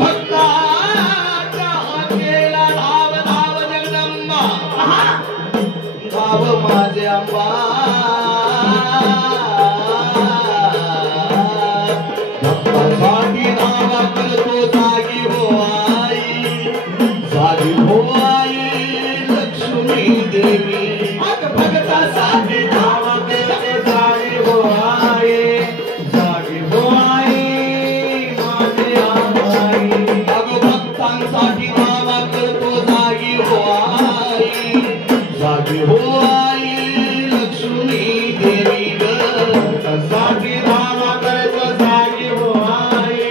भक्ताच्या केला धाव धाव जगदंबा धाव माझे अंबा भक्तासाठी धाव करतो जागी हो आई लक्ष्मी देवी भक्तासाठी धाव करतो जागी हो आई माझे आई अगो भक्तांसाठी धाव करतो जागी हो आई लक्ष्मी देवी साठी धाव करतो जागी हो आई